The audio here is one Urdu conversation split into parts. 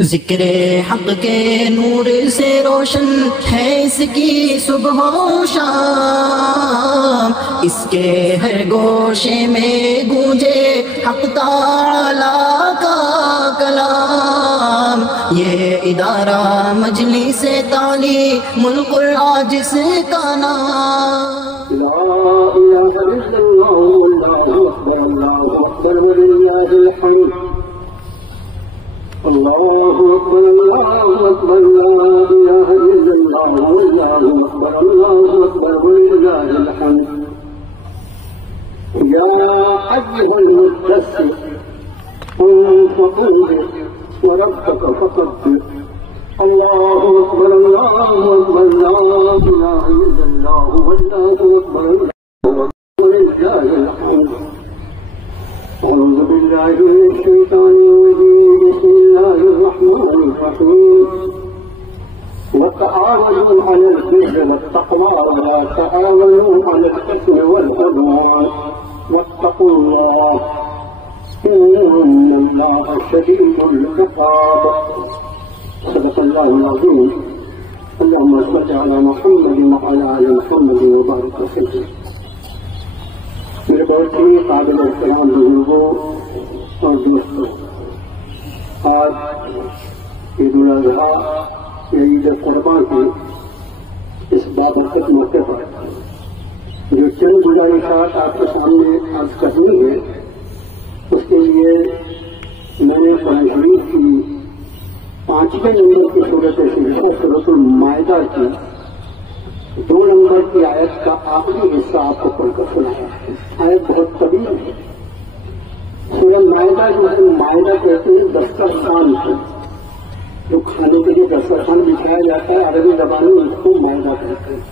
ذکر حق کے نور سے روشن ہے اس کی صبح و شام، اس کے ہر گوشے میں گونجے حق تعالیٰ کا کلام، یہ ادارہ مجلس تعلیم القرآن جس کا نام۔ لا إله إلا الله والله أكبر الله أكبر ولله الحمد الله أكبر الله أكبر لا إله إلا الله والله أكبر الله أكبر ولله الحمد يا أيها المدثر قم فأنذر وربك فكبر الله أكبر الله أكبر لا إله إلا الله والله أكبر ولله الحمد أعوذ بالله من الشيطان الرجيم بسم الله الرحمن الرحيم وتعاونوا على البر والتقوى ولا تعاونوا على الإثم والعدوان واتقوا الله إن الله شديد العقاب صدق الله العظيم اللهم صل على محمد وعلى آل محمد وبارك وسلم۔ میرے بہت ہی قابل احترام بزرگوں اور دوستوں، آج عید الاضحیٰ یا عید قربان کی اس بابرکت موقع پر جو چند گزارشات آپ کے سامنے عرض کرنی ہے، اس کے لیے میں نے قرآن شریف کی 5ویں نمبر کی صورت شریفہ سورۃ المائدہ کی 2 نمبر کی آیت کا آخری حصہ آپ کو پڑھ کر سنایا ہے۔ آیت بہت طویل ہے۔ سورۃ مائدہ جو ہے، مائدہ کہتے ہیں دسترخوان کو، جو کھانے کے لیے دسترخوان بچھایا جاتا ہے، عربی زبان میں اس کو مائدہ کہتے ہیں۔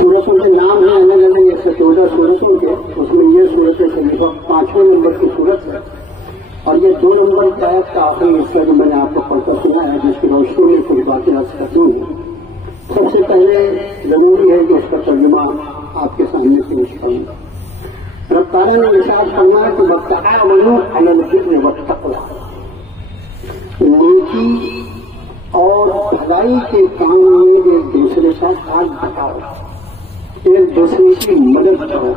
سورتوں کے نام ہیں الگ الگ، 114 سورتوں کے، اس میں یہ سورت شریفہ 5ویں نمبر کی صورت ہے، اور یہ 2 نمبر کی آیت کا آخری حصہ جو میں نے آپ کو پڑھ کر سنا ہے، جس کی روشنی میں کوئی باتیں عرض کرتی ہوں۔ سب سے پہلے ضروری ہے کہ اس کا ترجمہ آپ کے سامنے پیش کروں۔ رب تعالیٰ نے ارشاد فرمایا کہ وَتَعَاوَنُوا عَلَى الْبِرِّ وَالتَّقْوَىٰ، نیکی اور بھلائی کے کام میں ایک دوسرے کا ہاتھ بٹاؤ، ایک دوسرے کی مدد کرو۔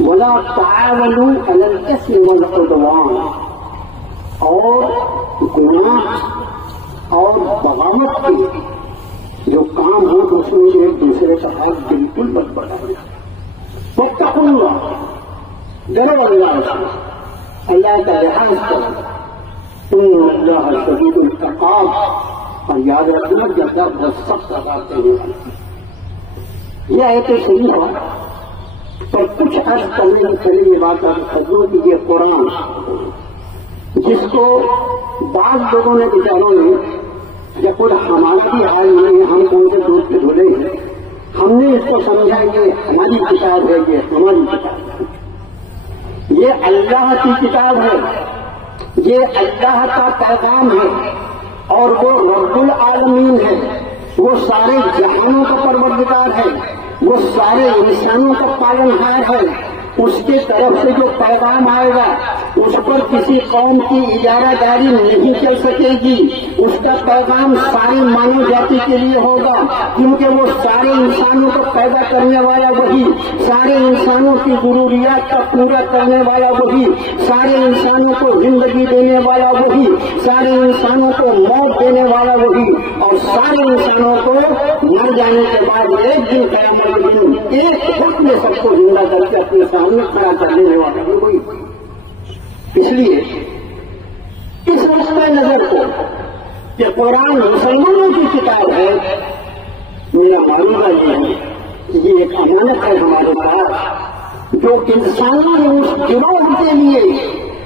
وَلَا تَعَاوَنُوا عَلَى الْإِثْمِ وَالْعُدْوَانِ، اور گناہ اور بغاوت کے جو کام ہو اس میں ایک دوسرے کا ہاتھ بالکل مت بٹائے۔ واتقوا اللہ، ڈرو اللہ سے، اللہ کا لحاظ کرو، ان اللہ شدید العقاب، اور یاد رکھنا کہ اللہ بہت سخت عذاب دینے والا ہے۔ یہ آیت شریفہ اور کچھ عرض کرنے سے پہلے یہ بات حضور کی یہ قرآن، جس کو بعض لوگوں نے بیچاروں نے جب کوئی ہمارا بھی حال نہیں ہے، ہم کون سے دودھ کے دھلے ہیں، ہم نے اس کو سمجھا کہ ہماری کتاب ہے، یہ ہماری کتاب ہے، یہ اللہ کی کتاب ہے، یہ اللہ کا پیغام ہے، اور وہ رب العالمین ہے، وہ سارے جہانوں کا پروردگار ہے، وہ سارے انسانوں کا پالنہار ہے۔ اس کے طرف سے جو پیغام آئے گا اس پر کسی قوم کی اجارہ داری نہیں چل سکے گی، اس کا پیغام ساری مانو جاتی کے لیے ہوگا، کیونکہ وہ سارے انسانوں کو پیدا کرنے والا وہی، سارے انسانوں کی ضروریات کا پورا کرنے والا وہی، سارے انسانوں کو زندگی دینے والا وہی، سارے انسانوں کو موت دینے والا وہی، اور سارے انسانوں کو مر جانے کے بعد ایک دن قیامت کے دن ایک وقت میں سب کو زندہ کر کے اپنے سامنے کھڑا کر لینے والا کوئی۔ اس لیے اس نقطۂ نظر کو کہ قرآن مسلمانوں کی کتاب ہے، میرا معلومہ یہ ہے کہ یہ ایک امانت ہے ہمارے پاس، جو انسانوں نے اس گروہ کے لیے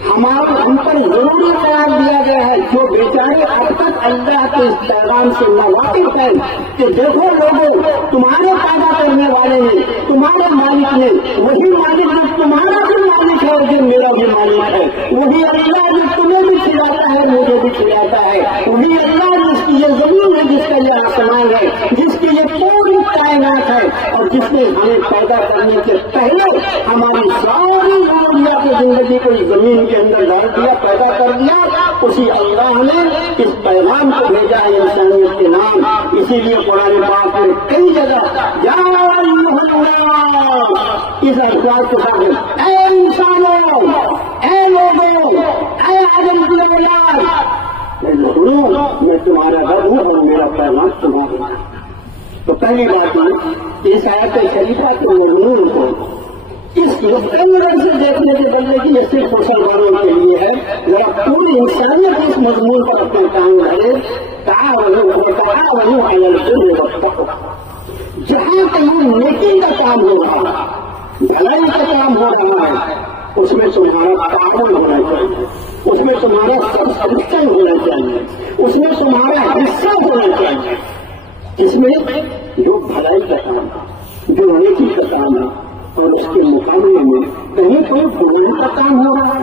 ہم پر ضروری قرار دیا گیا ہے، جو بیچارے اب تک اللہ کے اس پیغام سے ناواقف ہیں کہ دیکھو لوگوں، تمہارے پیدا کرنے والے نے، تمہارے مالک نے، وہی مالک جو تمہارا بھی مالک ہے اور جو میرا بھی مالک ہے، وہی اللہ جو تمہیں بھی کھلاتا ہے مجھے بھی کھلاتا ہے، وہی اللہ جس کی یہ زمین ہے، جس کا یہ آسمان ہے، جس کی یہ پوری کائنات ہے، اور جس نے ہمیں پیدا کرنے سے پہلے ہماری ساری ضروریات کی زندگی کو اس زمین کے اندر ڈال دیا، پیدا کر دیا، اسی اللہ نے اس پیغام کو بھیجا ہے انسانیت کے نام. اسی لیے قرآن پاک میں کئی جگہ اس الفاظ کے ساتھ اے انسانوں، اے لوگوں، اے آدم کی اولاد، سنو میں تمہارا گھر ہوں اور میرا پیغام تمہارا. تو پہلی بات ہے اس آیت شریفہ کے مضمون کو اس نقطۂ نظر سے دیکھنے کے بدلے کی یہ صرف مسلمانوں کے لیے ہے. ذرا پوری انسانیت اس مضمون پر اپنا کام کرے. جہاں کہیں نیکی کا کام ہو رہا ہے، بھلائی کا کام ہو رہا ہے، اس میں تمہارا تعاون ہونا چاہیے، اس میں تمہارا سبسکرپشن ہونا چاہیے، اس میں تمہارا حصہ ہونا چاہیے. اس میں جو بھلائی کا کام ہے، جو نیکی کا کام ہے، اور اس کے مقابلے میں کہیں کوئی برائی کا کام ہو رہا ہے،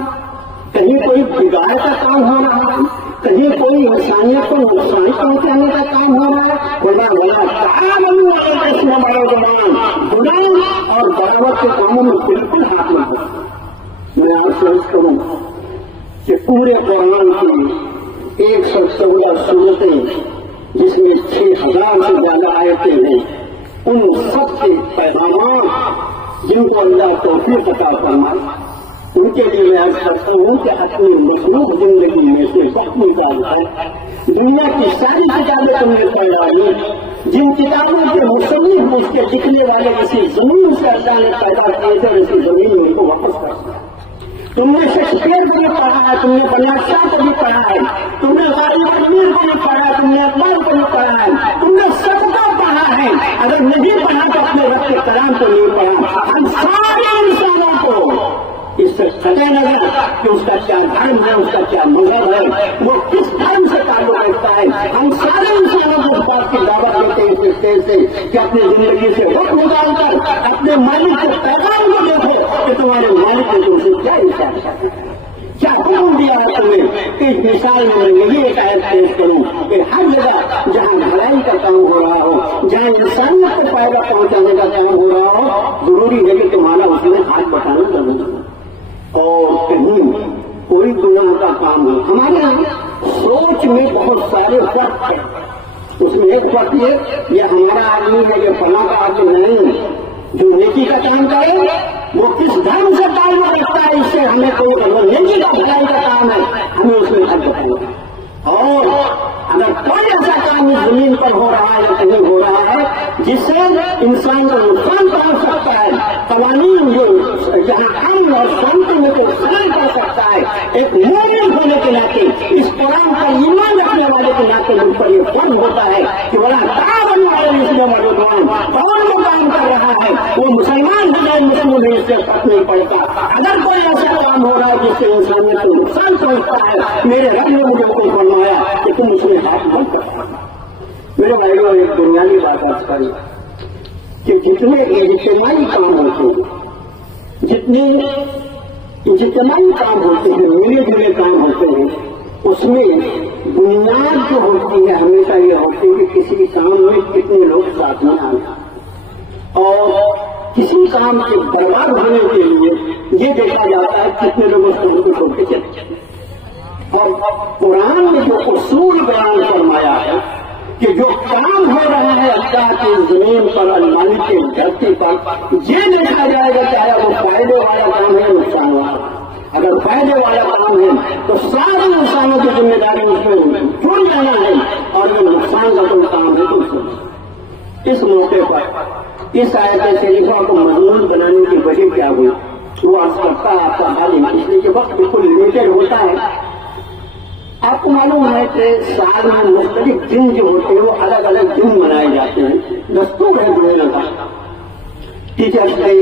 کہیں کوئی بگاڑ کا کام ہو رہا ہے، کہیں کوئی انسانیت کو نقصان پہنچانے کا کام ہو رہا ہے، گناہ اور بغاوت کے کاموں میں بالکل ہاتھ نہ ہو. میں آپ سے عرض کروں کہ پورے قرآن کی 114 سورتیں جس میں 6000 سے زیادہ آیتیں ہیں، ان سب کے پیغامات جن کو اللہ توفیق عطا فرمائے ان کے لیے میں عرض کرتا ہوں کہ اپنی مخلوق زندگی میں سے وقت نکالنا ہے. دنیا کی ساری کتابیں تم نے پڑھ ڈالی، جن کتابوں کے مصنف اس کے لکھنے والے کسی زمین سے اللہ نے پیدا کیے تھے اور اسی زمین میں ان کو واپس کر دیا. تم نے شیکسپیئر کو بھی پڑھا ہے، تم نے بنیاد شاہ کو بھی پڑھا ہے، تم نے غالب امیر کو بھی پڑھا ہے، تم نے اقبال کو بھی پڑھا ہے، تم نے سب کو پڑھا ہے. اگر نہیں پڑھا تو اپنے رب کے کلام کو نہیں پڑھا. ہم سارے انسانوں کو اس سے قطع نظر کہ اس کا کیا دھرم ہے، اس کا کیا مذہب ہے، وہ کس دھرم سے تعلق رکھتا ہے، ہم سارے انسانوں کو اس بات کی دعوت دیتے ہیں اس اسٹیج سے کہ اپنی زندگی سے وقت نکال کر اپنے مالک کے پیغام کو دیکھو کہ تمہارے مالک نے تم سے کیا ارشاد کیا حکم دیا ہے تمہیں. اس مثال میں یہی ایک آیت پیش کروں کہ ہر جگہ جہاں بھلائی کا کام ہو رہا ہو، جہاں انسانیت کو فائدہ پہنچانے کا کام ہو رہا ہو، ضروری ہے کہ تمہارا اس میں ہاتھ بٹانا ضروری ہے. اور کہیں کوئی گناہ کا کام ہو، ہمارے یہاں سوچ میں بہت سارے فرق ہے. اس میں ایک فرق یہ ہمارا آدمی ہے، یہ فلاں کا آدمی نہیں. جو نیکی کا کام کرے وہ کس دھرم سے تعلق رکھتا ہے، اس سے ہمیں کوئی نیکی کا بھلائی کا کام ہے، ہمیں اس میں حق بتائیں. اور اگر کوئی ایسا کام اس زمین پر ہو رہا ہے یا کہیں ہو رہا ہے جس سے انسان کو نقصان پہنچ سکتا ہے، قوانین جو جہاں امن اور شانتی میں کوئی خلل پڑ سکتا ہے، ایک مومن ہونے کے ناطے، اس قرآن پر ایمان رکھنے والے کے ناطے مجھ پر یہ فرض ہوتا ہے کہ بڑا تعاون والے اس میں موجود کون وہ کام کر رہا ہے، وہ مسلمان ہے یا مسلم ہے، اس سے فرق نہیں پڑتا. اگر کوئی ایسا کام ہو رہا ہے جس سے انسانیت کو نقصان پہنچتا ہے، میرے رب نے مجھے کوئی فرمایا کہ تم اس میں ہاتھ مت کرو. میرے بھائیوں ایک بنیادی بات آج کل کہ جتنے اجتماعی کام ہوتے ہیں، جتنے اجتماعی کام ہوتے ہیں، ملے جلے کام ہوتے ہیں، اس میں بنیاد جو ہوتی ہے ہمیشہ یہ ہوتی ہے کہ کسی کام میں کتنے لوگ ساتھ میں آئیں. اور کسی کام کے برباد ہونے کے لیے یہ دیکھا جاتا ہے کتنے لوگ اس کام کو چھوڑ کے چلے. اور قرآن نے جو اصول بیان فرمایا ہے کہ جو کام ہو رہا ہے اللہ کی زمین پر، اللہ کی دھرتی پر، یہ دیکھا جائے گا چاہے وہ فائدے والا کام ہے نقصان والا. اگر فائدے والا کام ہے تو سارے انسانوں کی ذمہ داری اس میں جڑ جانا ہے، اور یہ نقصان کا کوئی کام ہے تو اس موقع پر اس آیت شریفہ کو مضمون بنانے کی وجہ کیا ہوئی وہ عرض کرتا ہے آپ کا حال، اس لیے کہ وقت بالکل لمیٹڈ ہوتا ہے. آپ کو معلوم ہے کہ سال میں مختلف دن جو ہوتے ہیں وہ الگ الگ دن منائے جاتے ہیں. دستور ہے دنیا کا، ٹیچرس ڈے،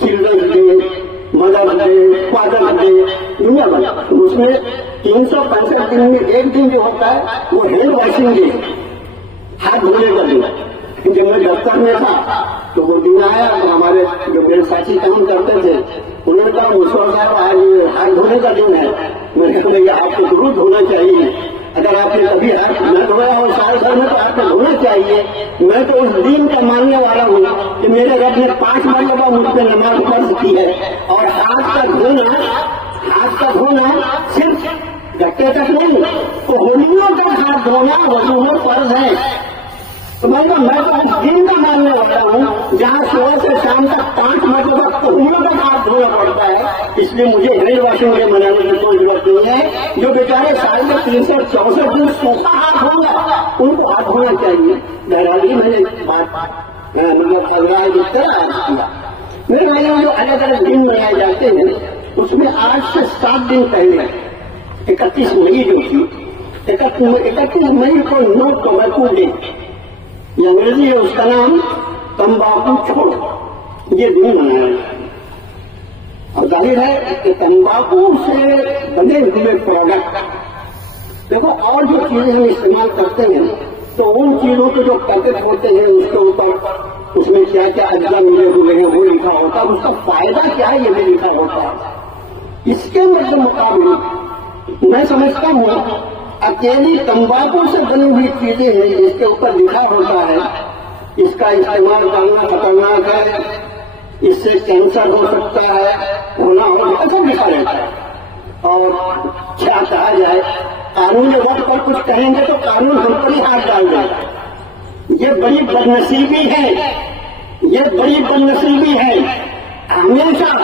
چلڈرنس ڈے، مدرس ڈے، فادرس ڈے، دنیا بھر. اس میں 365 دن میں ایک دن جو ہوتا ہے وہ ہینڈ واشنگ ڈے، ہاتھ دھونے کا دن. جب میں دفتر میں تھا تو وہ دن آیا تو ہمارے جو میرے ساتھی کام کرتے تھے انہوں نے کہا مشور صاحب آج ہاتھ دھونے کا دن ہے. میں نے کہا یہ آپ کو ضرور دھونا چاہیے. اگر آپ نے کبھی ہاتھ نہ دھویا ہو سال بھر میں تو آپ کو دھونا چاہیے. میں تو اس دین کا ماننے والا ہوں کہ میرے رب نے 5 مرتبہ مجھ پہ نماز فرض کی ہے, اور ہاتھ کا دھونا صرف گٹے تک نہیں, کوہنیوں تک ہاتھ دھونا وضو میں فرض ہے. تو میں تو اس دین کا ماننے والا ہوں جہاں صبح سے شام تک 5 مرتبہ کوہنیوں تک ہاتھ دھونا پڑتا ہے. اس لیے مجھے ہینڈ واشنگ کے منانے کی کوئی ضرورت نہیں ہے. جو بیچارے سال میں 364 دن سوکھا ہاتھ ہوگا ان کو ہاتھ دھونا چاہیے. بہرحال میں نے بات اس طرح کیا. میرے بھائیوں جو الگ الگ دن منائے جاتے ہیں اس میں آج سے 7 دن پہلے 31 مئی جو تھی, 31 مئی کو نو ٹوبیکو ڈے, یہ انگریزی ہے اس کا نام تمباکو چھوڑ, یہ دن منایا جاتا ہے. اور ظاہر ہے کہ تمباکو سے بنے ہوئے پروڈکٹ, دیکھو اور جو چیزیں ہم استعمال کرتے ہیں تو ان چیزوں کے جو پیکٹ ہوتے ہیں اس کے اوپر اس میں کیا کیا اجزا ملے ہوئے ہیں وہ لکھا ہوتا ہے, اس کا فائدہ کیا ہے یہ بھی لکھا ہوتا ہے. اس کے مقابلے میں سمجھتا ہوں اکیلی تمباکو سے بنی ہوئی چیزیں ہیں جس کے اوپر لکھا ہوتا ہے اس کا استعمال کرنا خطرناک ہے, اس سے کینسر ہو سکتا ہے, ہونا ہو ایسا لکھا رہتا ہے. اور کیا کہا جائے, قانون وقت پر کچھ کہیں گے تو قانون ہم پر ہی ہاتھ ڈال دیتا ہے. یہ بڑی بدنصیبی ہے, یہ بڑی بدنصیبی ہے. ہمیشہ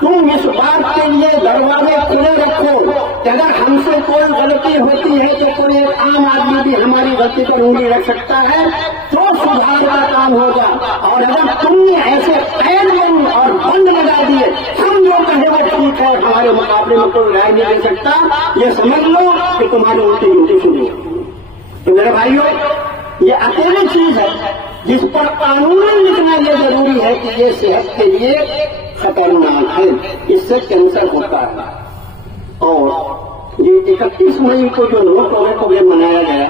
تم اس بات کے لیے دروازے کھلے رکھو کہ اگر ہم سے کوئی غلطی ہوتی ہے تو کوئی ایک عام آدمی بھی ہماری غلطی پر انگلی رکھ سکتا ہے تو سدھار کا کام ہوگا. اور اگر تم نے ایسے قید اور بند لگا دیے ہم جو کہے وہ ٹھیک ہے, ہمارے مقابلے میں کوئی رائے نہیں دے سکتا, یہ سمجھ لو کہ تمہاری الٹی گنتی شروع ہو. تو میرے بھائیوں یہ اکیلی چیز ہے جس پر قانون لکھنا یہ ضروری ہے کہ یہ صحت کے لیے خطرناک ہے, اس سے کینسر ہوتا ہے. اور یہ 31 مئی کو جو نو ٹوبیکو ڈے منایا گیا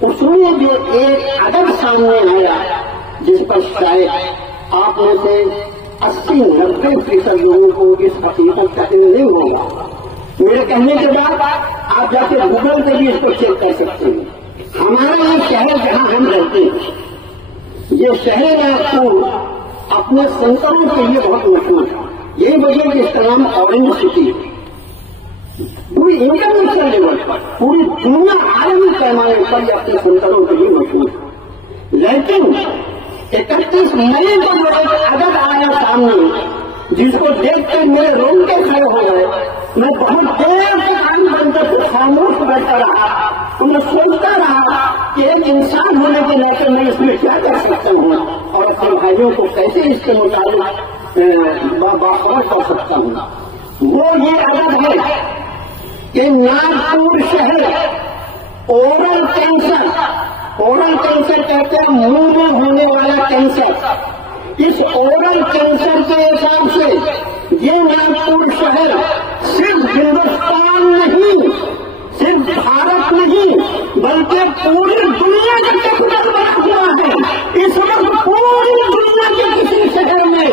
اس میں جو ایک عدد سامنے آیا جس پر شاید آپ میں سے 80-90% لوگوں کو اس حقیقت کا علم نہیں ہوگا. میرے کہنے کے بعد آپ جا کے گوگل پہ بھی اس کو چیک کر سکتے ہیں. ہمارا یہ شہر جہاں ہم رہتے ہیں یہ شہر ناگپور اپنے سنتروں کے لیے بہت مشہور ہے. یہی وجہ کہ اس کا نام اورنج سٹی ہے. پوری انٹرنیشنل لیول پر, پوری دنیا عالمی پیمانے پر یہ اپنے سنتروں کے لیے مشہور ہے. لیکن 31 مئی کو جو ایک عدد آیا سامنے جس کو دیکھ کر میرے رونگٹے کھڑے ہو گئے, میں بہت دیر تک آن بن کر خاموش بیٹھا رہا. میں سوچتا رہا کہ ایک انسان ہونے کے ناطے میں اس میں کیا کر سکتا ہوں اور اپنے بھائیوں کو کیسے اس کے مطابق باخبر کر سکتا ہوں. وہ یہ عدد ہے کہ ناگپور شہر اورل کینسر کہتے ہیں منہ میں ہونے والا کینسر. اس اورل کینسر کے حساب سے یہ ناگپور شہر صرف ہندوستان نہیں, صرف بھارت نہیں بلکہ پوری دنیا کا کیپٹل بنا ہوا ہے. اس وقت پوری دنیا کے کسی شہر میں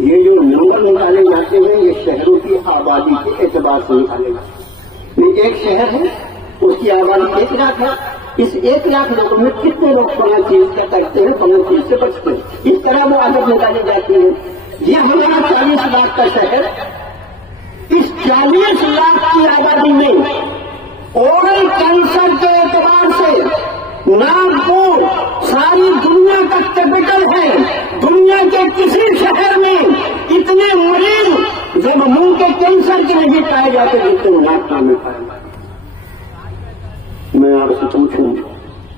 یہ جو نمبر نکالے جاتے ہیں یہ شہروں کی آبادی کے اعتبار سے نکالے جاتے ہیں. یہ ایک شہر ہے, اس کی آبادی 1 لاکھ ہے. اس 1 لاکھ لوگوں میں کتنے لوگ فلاں چیز کا کرتے ہیں, فلاں چیز سے بچتے ہیں, اس طرح وہ عادت نکالی جاتی ہے. یہ ہمارا 40 لاکھ کا شہر, اس 40 لاکھ کی آبادی میں اورل کینسر کے اعتبار سے ناگپور ساری دنیا کا کیپٹل ہے. دنیا کے کسی شہر میں اتنے مریض جب منہ کے کینسر کے نہیں پائے جاتے جتنے ناگپور میں پائے جاتے. میں آپ سے پوچھوں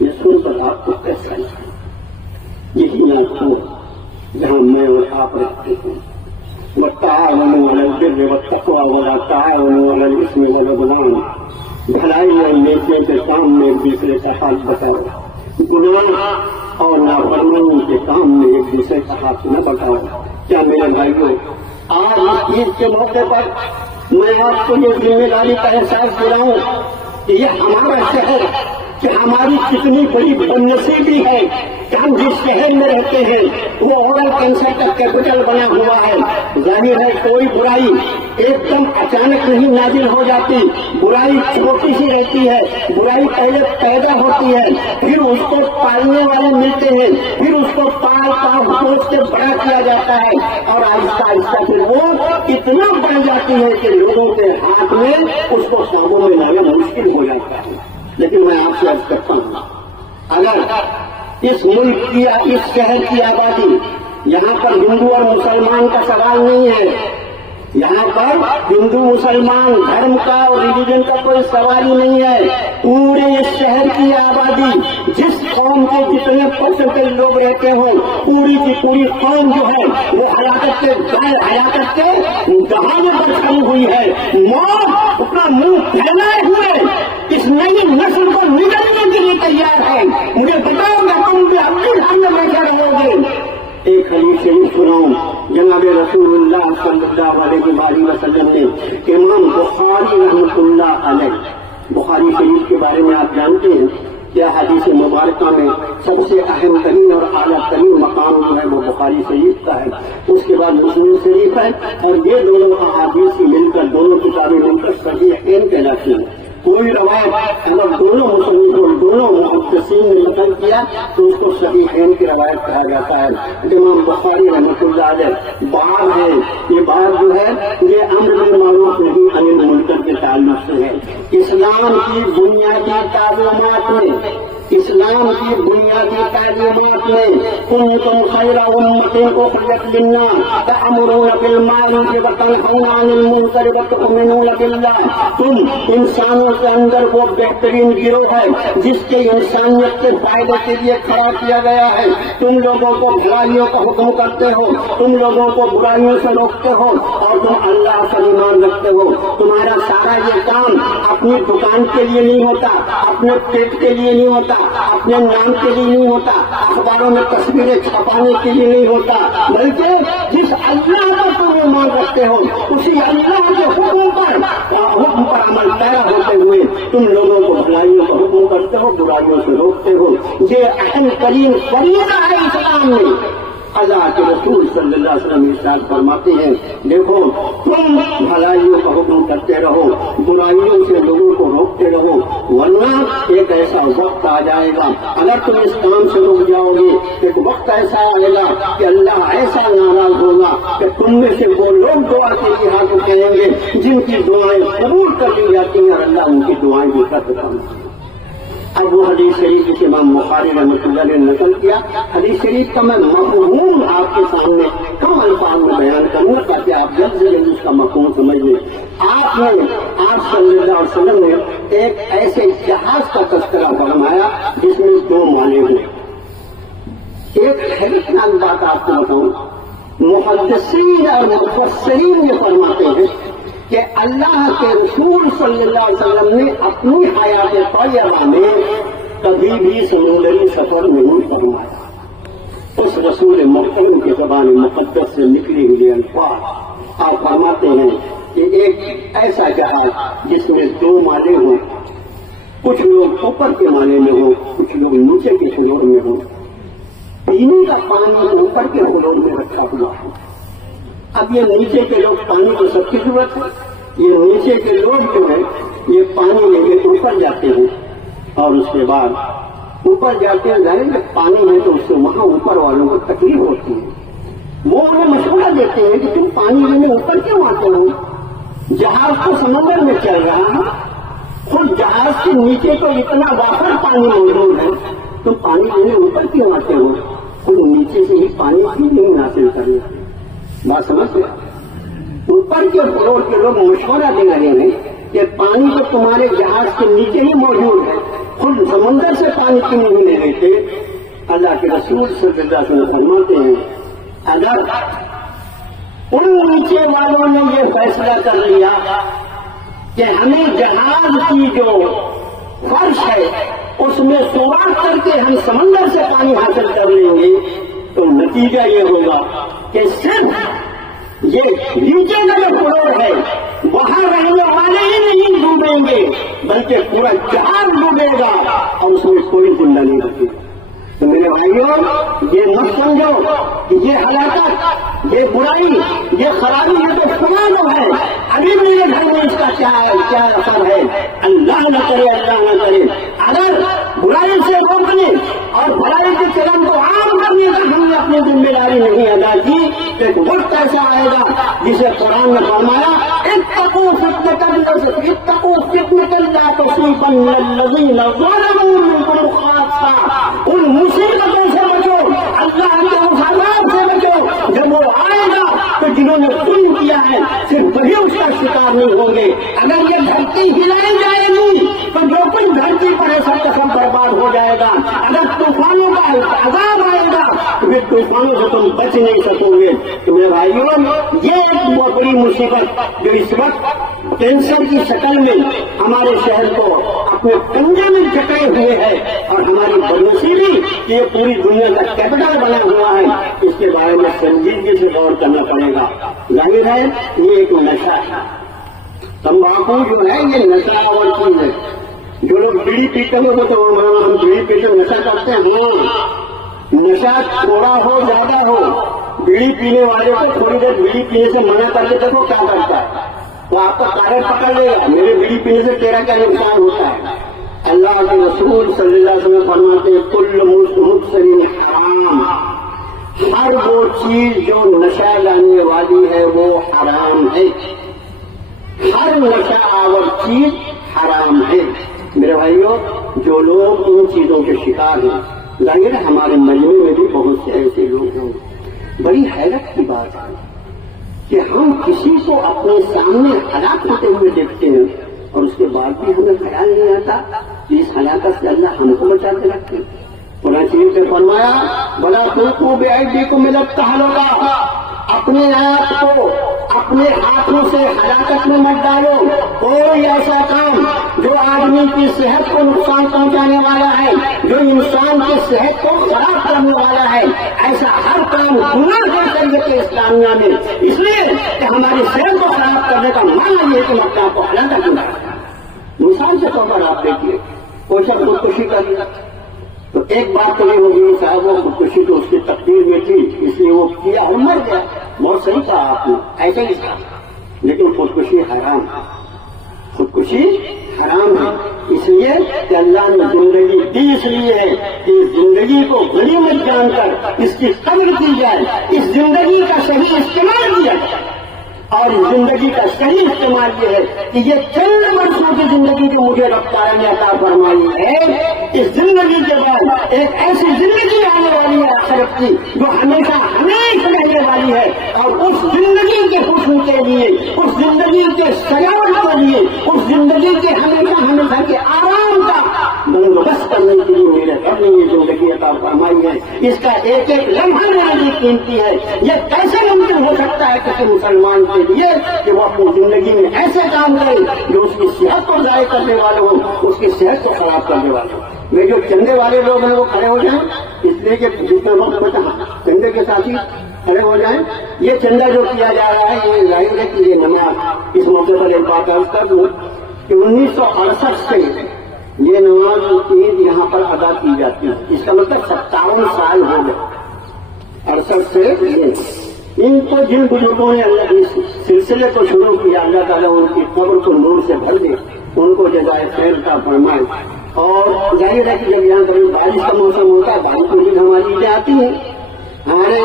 یہ سن پر آپ کو کیسا لگا؟ یہی ناگپور جہاں میں اور آپ رہتے ہیں. وَالتَّعَاوَنُوا عَلَى الْبِرِّ وَالتَّقْوَىٰ وَلَا تَعَاوَنُوا عَلَى الْإِثْمِ وَالْعُدْوَانِ. بھلائی اور نیکی کے کام میں ایک دوسرے کا ہاتھ بٹاؤ, گناہ اور نافرمانی کے کام میں ایک دوسرے کا ہاتھ نہ بٹاؤ. کیا میرے بھائیوں آج اس عید کے موقع پر میں آپ کو یہ ذمہ داری کا احساس دلاؤں کہ یہ ہمارا شہر کہ ہماری کتنی بڑی بدنصیبی ہے کہ ہم جس شہر میں رہتے ہیں وہ اورل کینسر کا کیپٹل بنا ہوا ہے. ظاہر ہے کوئی برائی ایک دم اچانک نہیں نازل ہو جاتی، برائی چھوٹی سی رہتی ہے، برائی پہلے پیدا ہوتی ہے، پھر اس کو پالنے والے ملتے ہیں، پھر اس کو پال پوس سے بڑا کیا جاتا ہے، اور آہستہ آہستہ پھر وہ اتنا بڑھ جاتی ہے کہ لوگوں کے ہاتھ میں اس کو قابو میں لانا مشکل ہو جاتا ہے. لیکن میں آپ سے عرض کرتا ہوں، اگر اس ملک کی اس شہر کی آبادی، یہاں پر ہندو اور مسلمان کا سوال نہیں ہے، یہاں پر ہندو مسلمان دھرم کا اور ریلیجن کا کوئی سوال ہی نہیں ہے، پورے اس شہر کی آبادی جس قوم کے جتنے پرسنٹیج لوگ رہتے ہوں، پوری کی پوری قوم جو ہے وہ ہلاکت کے ہلاکت کے دہانے پر کھڑی ہوئی ہے. موت اپنا منہ پھیلائے ہوئے اس نئی نسل کو نگلنے کے لیے تیار ہے. مجھے بتاؤ گا تم بھی اپنے سامنے بیٹھے رہو گے. ایک حدیث شریف سناؤں جناب رسول اللہ صلی اللہ علیہ وسلم نے، امام بخاری رحمۃ اللہ علیہ، بخاری شریف کے بارے میں آپ جانتے ہیں کہ حدیث مبارکہ میں سب سے اہم ترین اور اعلیٰ ترین مقام جو ہے وہ بخاری شریف کا ہے، اس کے بعد مسلم شریف ہے، اور یہ دونوں احادیث مل کر دونوں کتابیں مل کر صحیحین کہلاتی ہیں. کوئی روایت اگر دونوں مصنفوں دونوں محدثین نے نقل کیا تو اس کو صحیحین کی روایت کہا جاتا ہے. امام بخاری رحمۃ اللہ علیہ باب ہے، یہ باب جو ہے یہ امر بالمعروف نہیں عن المنکر کے تعلق سے ہے. اسلام کی بنیادی تعلیمات میں، اسلام کی بنیادی تعلیمات میں کنتم خیر امۃ اخرجت للناس تأمرون بالمعروف وتنہون عن المنکر وتؤمنون باللہ. تم انسانوں کے اندر وہ بہترین گروہ ہے جس کے انسانیت کے فائدے کے لیے کھڑا کیا گیا ہے. تم لوگوں کو برائیوں کا حکم کرتے ہو، تم لوگوں کو برائیوں سے روکتے ہو، اور تم اللہ سے ایمان رکھتے ہو. تمہارا سارا یہ کام اپنی دکان کے لیے نہیں ہوتا، اپنے پیٹ کے لیے نہیں ہوتا، اپنے نام کے لیے نہیں ہوتا، اخباروں میں تصویریں چھپانے کے لیے نہیں ہوتا، بلکہ جس اللہ کا تم ایمان رکھتے ہو اسی اللہ کے حکم پر عمل پیرا ہوتے ہوئے تم لوگوں کو برائیوں کا حکم کرتے ہو، برائیوں سے روکتے ہو. یہ اہم ترین فریضہ ہے اسلام میں. اللہ کے رسول صلی اللہ علیہ وسلم ارشاد فرماتے ہیں، دیکھو تم بھلائیوں کا حکم کرتے رہو، برائیوں سے لوگوں کو روکتے رہو، ورنہ ایک ایسا وقت آ جائے گا اگر تم اس کام سے رک جاؤ گے، ایک وقت ایسا آئے گا کہ اللہ ایسا ناراض ہوگا کہ تم میں سے وہ لوگ دعا کے لیے ہاتھ اٹھائیں گے جن کی دعائیں قبول کر لی جاتی ہیں اور اللہ ان کی دعائیں بھی رد کرتا ہے. اب وہ حدیث شریف جسے امام بخاری رحمۃ اللہ نے نقل کیا، حدیث شریف کا میں مفہوم آپ کے سامنے کم الفاظ میں بیان کروں گا تاکہ آپ جلد سے جلد اس کا مفہوم سمجھ لیں. آپ صلی اللہ علیہ وسلم نے ایک ایسے جہاز کا تذکرہ فرمایا جس میں 2 مالے ہوئے. ایک حیرتناک بات آپ کو بتاؤں، محدثین اور مفسرین یہ فرماتے ہیں کہ اللہ کے رسول صلی اللہ علیہ وسلم نے اپنی حیات طیبہ میں کبھی بھی سمندری سفر نہیں فرمایا. اس رسول محترم کی زبان مقدس سے نکلی ہوئی الفاظ آپ فرماتے ہیں کہ ایک ایسا جہاز جس میں 2 مالے ہوں، کچھ لوگ اوپر کے مالے میں ہوں، کچھ لوگ نیچے کے فلور میں ہوں، پینے کا پانی اوپر کے فلور میں رکھا ہوا ہے. اب یہ نیچے کے لوگ پانی کو سب کی ضرورت ہے، یہ نیچے کے لوگ جو ہے یہ پانی لے کے اوپر جاتے ہیں اور اس کے بعد اوپر جاتے ہیں، ظاہر ہے پانی ہے تو اس سے وہاں اوپر والوں کو تکلیف ہوتی ہے. وہ انہیں مشورہ دیتے ہیں کہ تم پانی لینے اوپر کیوں آتے ہو؟ جہاز تو سمندر میں چل رہا ہے، خود جہاز کے نیچے تو اتنا وافر پانی موجود ہے، تم پانی لینے اوپر کیوں آتے ہو؟ خود نیچے سے ہی پانی کی نہیں حاصل کرنا. بات سمجھ گیا؟ اوپر کے فلور کے لوگ مشورہ دے رہے ہیں کہ پانی تو تمہارے جہاز کے نیچے ہی موجود ہے، خود سمندر سے پانی کیوں نہیں لے لیتے؟ اللہ کے رسول صلی اللہ علیہ وسلم فرماتے ہیں اگر ان نیچے والوں نے یہ فیصلہ کر لیا کہ ہمیں جہاز کی جو فرش ہے اس میں سوراخ کر کے ہم سمندر سے پانی حاصل کر لیں گے، تو نتیجہ یہ ہوگا کہ صرف یہ نیچے کا جو فلور ہے وہاں رہنے والے ہی نہیں ڈوبیں گے بلکہ پورا جہان ڈوبے گا اور اس میں کوئی زندہ نہیں رہے گا۔ تو میرے بھائیوں، یہ مت سمجھو کہ یہ ہلاکت، یہ برائی، یہ خرابی ہے تو فلاں ہے، ابھی میرے گھر میں اس کا کیا اثر ہے؟ اللہ نہ کرے، اللہ نہ کرے۔ اگر برائی سے روکنے اور بھلائی کے چلن کو عام کرنے کی ہم نے اپنی ذمہ داری نہیں ادا کی تو ایک وقت ایسا آئے گا جسے قرآن نے فرمایا اتقوا فتنة لا تصيبن الذين ظلموا منكم خاصة۔ ان مصیبتوں سے بچو، اللہ کے عذاب سے بچو، جب وہ آئے گا تو جنہوں نے ظلم کیا ہے صرف وہی اس کا شکار نہیں ہوں گے۔ اگر یہ دھرتی ہلائی جائے گی تو جو کچھ دھرتی پر ہے سب کا سب برباد ہو جائے گا۔ اگر طوفانوں کا عذاب آئے گا تو پھر طوفانوں سے تم بچ نہیں سکو گے۔ تو میرے بھائیوں، یہ ایک بہت بڑی مصیبت جو اس وقت کینسر کی شکل میں ہمارے شہر کو اپنے کنجے میں جکڑے ہوئے ہے اور ہماری بدنصیبی یہ پوری دنیا کا کیپٹل بنا ہوا ہے، اس کے بارے میں سنجیدگی سے غور کرنا پڑے گا۔ ظاہر ہے یہ ایک نشہ ہے، تمباکو جو ہے یہ نشہ اور چیز ہے۔ جو لوگ بیڑی پیتے ہیں تو ہم بیڑی پیتے نشہ کرتے ہیں، نشہ تھوڑا ہو زیادہ ہو، بیڑی پینے والے کو تھوڑی دیر بیڑی پینے سے منع کر کے دیکھو کیا کرتا ہے، وہ آپ کا کاغذ پکڑ لے گا، میرے بیڑی پینے سے تیرا کیا نقصان ہوتا ہے۔ اللہ کے رسول صلی اللہ علیہ وسلم فرماتے ہیں کل مسکر حرام، ہر وہ چیز جو نشہ لانے والی ہے وہ حرام ہے، ہر نشہ آور چیز حرام ہے۔ میرے بھائیوں، جو لوگ ان چیزوں کے شکار ہیں، ظاہر ہمارے مجمع میں بھی بہت سے ایسے لوگ ہیں، بڑی حیرت کی بات ہے کہ ہم کسی کو اپنے سامنے ہلاک ہوتے ہوئے دیکھتے ہیں اور اس کے بعد بھی ہمیں خیال نہیں آتا کہ اس ہلاکت سے اللہ ہم کو بچا کے رکھتے۔ قرآن شریف نے فرمایا وَلَا تُلْقُوا بِأَيْدِيكُمْ إِلَى التَّهْلُكَةِ، اپنے آپ کو اپنے ہاتھوں سے ہلاکت میں مت ڈالو۔ کوئی ایسا کام جو آدمی کی صحت کو نقصان پہنچانے والا ہے، جو انسان کی صحت کو خراب کرنے والا ہے، ایسا ہر کام گناہ ہے شریعت اسلامیہ میں، اس لیے کہ ہماری صحت کو خراب کرنے کا معنی یہ ہے کہ اپنے آپ کو ہلاکت میں ڈالیں۔ مثال کے طور پر آپ دیکھیے، کوئی شخص خودکشی کر لیا تو ایک بات تو یہ ہوگی صاحب وہ خودکشی تو اس کی تقدیر میں تھی اس لیے وہ کیا اور مر گیا، بہت صحیح کہا آپ نے، ایسا ہی کہا، لیکن خودکشی حرام ہے، خودکشی حرام ہے، اس لیے کہ اللہ نے زندگی دی اس لیے ہے کہ اس زندگی کو غنیمت جان کر اس کی قدر کی جائے، اس زندگی کا صحیح استعمال کیا جائے۔ اور زندگی کا صحیح استعمال یہ ہے کہ یہ چند برسوں کی زندگی جو مجھے رب تعالیٰ نے عطا فرمائی ہے، اس زندگی کے بعد ایک ایسی زندگی آنے والی ہے آخرت کی جو ہمیشہ ہمیشہ رہنے والی ہے، اور اس زندگی کے حسن کے لیے، اس زندگی کے سجاوٹ کے لیے، اس زندگی کے ہمیشہ ہمیشہ کے آرام کا بندوبست کرنے کے لیے میرے رب نے یہ زندگی عطا فرمائی ہے۔ اس کا ایک ایک لمحہ میرے لیے قیمتی ہے۔ یہ کیسے ممکن ہو سکتا ہے کسی مسلمان کے لیے کہ وہ اپنی زندگی میں ایسے کام کرے جو اس کی صحت کو ضائع کرنے والے ہوں، اس کی صحت کو خراب کرنے والے ہوں۔ میں جو چندے والے لوگ ہیں وہ کھڑے ہو جائیں، اس لیے کہ جتنا وقت بچا چندے کے ساتھ ہی کھڑے ہو جائیں۔ یہ چندہ جو کیا جا رہا ہے یہ ظاہر ہے کہ یہ نماز، اس موقع پر ایک بات عرض کر دوں کہ 1968 سے یہ نماز عید یہاں پر ادا کی جاتی ہے، اس کا مطلب 57 سال ہو گئے 68 سے۔ ان کو جن بزرگوں نے اللہ اس سلسلے کو شروع کیا، اللہ تعالیٰ ان کی قبر کو نور سے بھر دے، ان کو جزائے خیر کا فرمائے۔ اور ظاہر ہے کہ جب یہاں کبھی بارش کا موسم ہوتا ہے، بارش کو بھی ہماری عیدیں آتی ہیں، ہمارے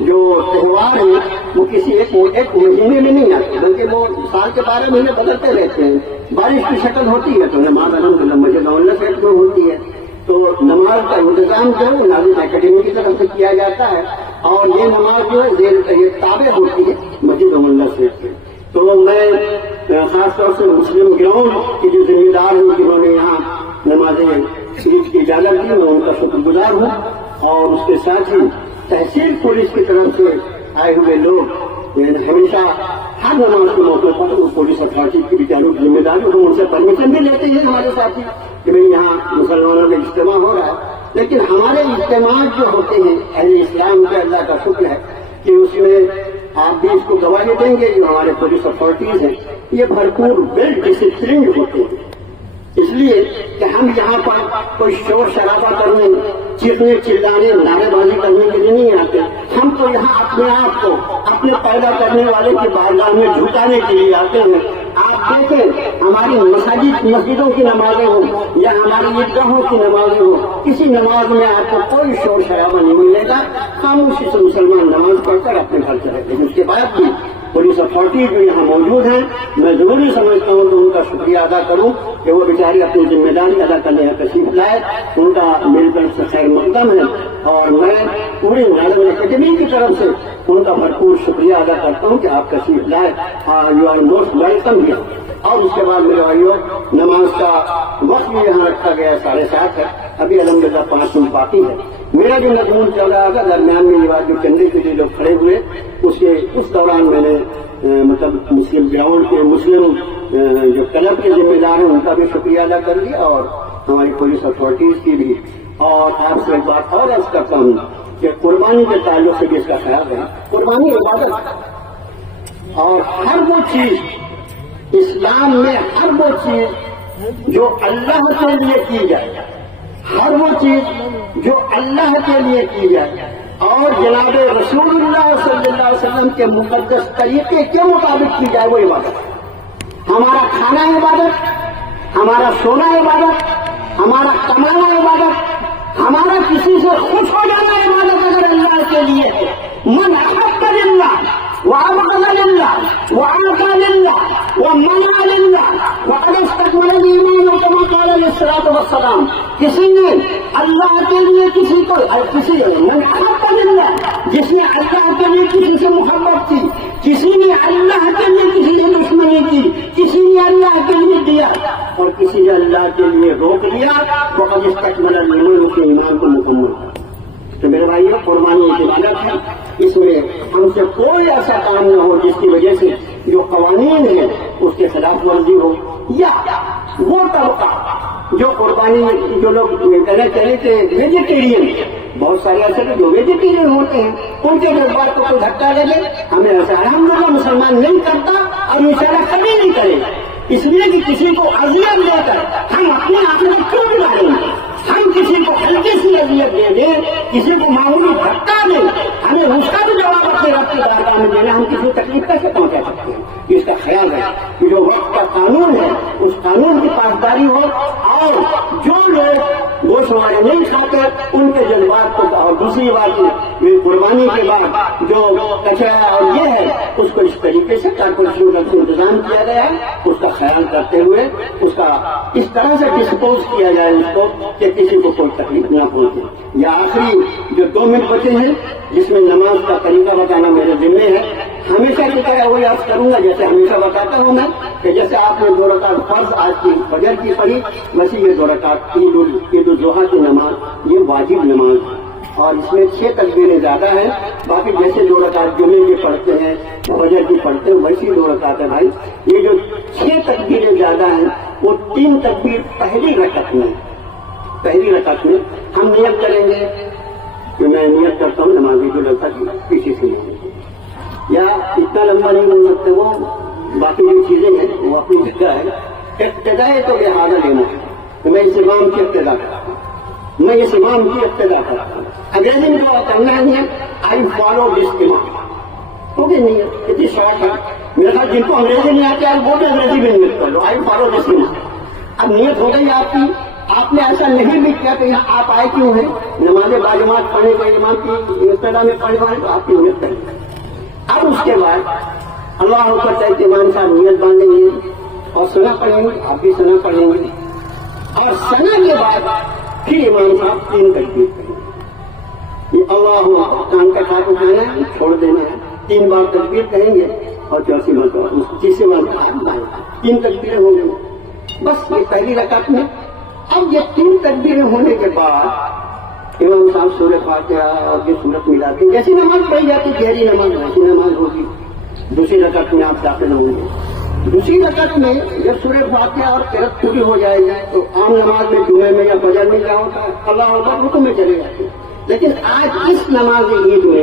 جو تہوار ہیں وہ کسی ایک مہینے میں نہیں آتے بلکہ وہ سال کے 12 مہینے بدلتے رہتے ہیں۔ بارش کی شکل ہوتی ہے تو نماز الحمدللہ مسجد اللہ سے جو ہوتی ہے، تو نماز کا انتظام جو ہے نازم اکیڈمی کی طرف سے کیا جاتا ہے، اور یہ نماز جو ہے یہ تابع ہوتی ہے مسجد اللہ سے۔ تو میں خاص طور سے مسلم گراؤنڈ کی جو ذمہ دار ہیں جنہوں نے یہاں نمازیں عید کی اجازت دی، میں ان کا شکر گزار ہوں، اور اس کے ساتھ ہی تحصیل پولیس کی طرف سے آئے ہوئے لوگ ہمیشہ ہر نماز کے موقع پر وہ پولیس اتھارٹی کی بھی جانب ذمہ داری، ہم ان سے پرمیشن بھی لیتے ہیں ہمارے ساتھی کہ بھائی یہاں مسلمانوں کا اجتماع ہو رہا ہے، لیکن ہمارے اجتماع جو ہوتے ہیں اہل اسلام کا اللہ کا شکر ہے کہ اس میں آپ بھی اس کو گواہی دیں گے، جو ہمارے پولیس اتھارٹیز ہیں یہ بھرپور ویل ڈسپلنڈ ہوتے ہیں، اس لیے کہ ہم یہاں پر کوئی شور شرابہ کرنے، چیخنے چلانے، نعرے بازی کرنے کے لیے نہیں آتے، ہم تو یہاں اپنے آپ کو اپنے پیدا کرنے والے کی بارگاہ میں جھکانے کے لیے آتے ہیں۔ آپ دیکھیں ہماری مسجدوں کی نمازیں ہوں یا ہماری عیدگاہوں کی نمازیں ہوں، کسی نماز میں آپ کو کوئی شور شرابہ نہیں ملے گا، خاموشی سے مسلمان نماز پڑھ کر اپنے گھر چلے گئے۔ اس کے بعد بھی پولیس اتھارٹی جو یہاں موجود ہیں، میں ضروری سمجھتا ہوں کہ ان کا شکریہ ادا کروں کہ وہ بیچاری اپنی ذمہ داری ادا کرنے کا تشریف لائے، ان کا میری طرف سے خیر مقدم ہے، اور میں پوری نالند اکیڈمی کی طرف سے ان کا بھرپور شکریہ ادا کرتا ہوں کہ آپ تشریف لائے، you are most welcome here. اور اس کے بعد میرے بھائیوں، نماز کا وقت بھی یہاں رکھا گیا ہے 7:30 ہے، ابھی الحمدللہ 5 منٹ باقی ہے۔ میرا جو مضمون چل رہا تھا درمیان میں یہ بات جو چندے کے لیے لوگ کھڑے ہوئے، اس دوران میں نے مطلب مسلم گراؤنڈ کے مسلم جو کلب کے ذمہ دار ہیں ان کا بھی شکریہ ادا کر لیا، اور ہماری پولیس اتھارٹیز کی بھی۔ اور آپ سے ایک بات اور عرض کرتا ہوں کہ قربانی کے تعلق سے بھی اس کا خیال ہے، قربانی عبادت، اور ہر وہ چیز اسلام میں، ہر وہ چیز جو اللہ کے لیے کی جائے، ہر وہ چیز جو اللہ کے لیے کی جائے اور جناب رسول اللہ صلی اللہ علیہ وسلم کے مقدس طریقے کے مطابق کی جائے، وہ عبادت ہے۔ ہمارا کھانا عبادت، ہمارا سونا عبادت، ہمارا کمانا عبادت، ہمارا کسی سے خوش ہو جانا عبادت اگر اللہ کے لیے ہے۔ من احب للہ وابغض للہ واعطى للہ ومنع للہ وقد استكمل الایمان كما قال علیہ الصلوۃ والسلام، کسی نے اللہ کے لیے کسی کو، من احب للہ، جس نے اللہ کے لیے کسی سے محبت کی، کسی نے اللہ کے لیے کسی سے دشمنی کی، کسی نے اللہ کے لیے دیا اور کسی نے اللہ کے لیے روک لیا، وقد استكمل الایمان، کے ایمان کو مکمل کر۔ تو میرے بھائیوں، قربانی ایک عبادت ہے، اس میں ہم سے کوئی ایسا کام نہ ہو جس کی وجہ سے جو قوانین ہیں اس کے خلاف ورزی ہو، یا وہ طبقہ جو قربانی، جو لوگ کہنا چاہیں کہ ویجیٹیرین، بہت سارے ایسے جو ویجیٹیرین ہوتے ہیں، ان کے جذبات کو کوئی دھکا لے لے، ہمیں ایسا الحمدللہ مسلمان نہیں کرتا اور انشاءاللہ کبھی نہیں کرے گا، اس لیے کہ کسی کو اذیت دے کر ہم اپنے آخرت کیوں بگاڑیں گے؟ ہم کسی کو ہلکی سی اذیت دے دیں، کسی کو معمولی دھکا دیں، ہمیں اس کا بھی جواب اپنے رب کی بارگاہ میں دینا، ہم کسی کو تکلیف کیسے پہنچا سکتے ہیں؟ اس کا خیال ہے کہ جو وقت کا قانون ہے اس قانون کی پاسداری ہو، اور جو لوگ گوشت ہمارے نہیں کھاتے ان کے جذبات کو، اور دوسری بات یہ قربانی کے بعد جو کچرا اور یہ ہے اس کو اس طریقے سے کارپوریشن کا انتظام کیا گیا ہے، اس کا خیال کرتے ہوئے اس کا اس طرح سے ڈسپوز کیا جائے اس کو کہ کسی کو کوئی تکلیف نہ پہنچے۔ یا آخری جو 2 منٹ بچے ہیں جس میں نماز کا طریقہ بتانا میرے ذمے ہے، ہمیشہ کی طرح وہی عرض کروں گا جیسے ہمیشہ بتاتا ہوں میں، کہ جیسے آپ نے 2 رکعت فرض آج کی فجر کی پڑھی، ویسے یہ 2 رکعت عید الضحیٰ کی نماز یہ واجب نماز ہے، اور اس میں 6 تکبیریں زیادہ ہیں، باقی جیسے 2 رکعت جمعے کی پڑھتے ہیں، فجر کی پڑھتے ہیں، ویسی 2 رکعت ہے بھائی۔ یہ جو 6 تکبیریں زیادہ ہیں وہ 3 تکبیر پہلی رکعت میں ہم نیت کریں گے کہ میں نیت کرتا ہوں نمازی کو لگتا کہ کسی سے یا اتنا لمبا نہیں بن سکتے، وہ باقی جو چیزیں ہیں وہ اپنی جگہ ہے، ابتدائی تو لہٰذا لینا ہے، میں اس امام کی ابتدا کرتا ہوں، میں اس امام کی ابتدا کرتا ہوں، انگریزی میں جو کرنا ہے آئی فالو دس امام، کیونکہ نیت اتنی شارٹ ہے، میرے ساتھ جن کو انگریزی نہیں آتی ہے وہ بھی انگریزی میں نیت کر لو، آئی فالو دس امام۔ اب نیت ہو گئی آپ کی، آپ نے ایسا نہیں بھی کیا کہ یہاں آپ آئے کیوں ہیں، نماز باجماعت پڑھنے کو امام کی ابتدا میں پڑھنے والے تو آپ کی نیت کریں گے۔ اب اس کے بعد اللہ اکبر کہہ کے امام صاحب نیت باندھیں گے اور سنا پڑھیں گے، آپ بھی سنا پڑھیں گے، اور سنا کے بعد پھر امام صاحب 3 تکبیر کریں گے، یہ اللہ کان کا ہاتھ اٹھانا ہے، چھوڑ دینا ہے، 3 بار تکبیر کہیں گے اور 4سی مرتبہ 30 مرتبہ 3 تکبیریں ہو گئی، بس یہ پہلی رکعت میں۔ اب یہ 3 تکبیریں ہونے کے بعد امام صاحب سورہ فاتحہ اور یہ سورت ملاتے ہیں، جیسی نماز پڑھی جاتی گہری نماز ویسی نماز ہوگی۔ دوسری رکعت میں آپ داخل ہوں گے، دوسری رکعت میں جب سورہ فاتحہ اور قرأت پوری ہو جائے گی تو عام نماز میں جمعے میں یا فجر میں کیا ہوتا ہے، اللہ اکبر رکوع میں چلے جاتے ہیں، لیکن آج اس نماز عید میں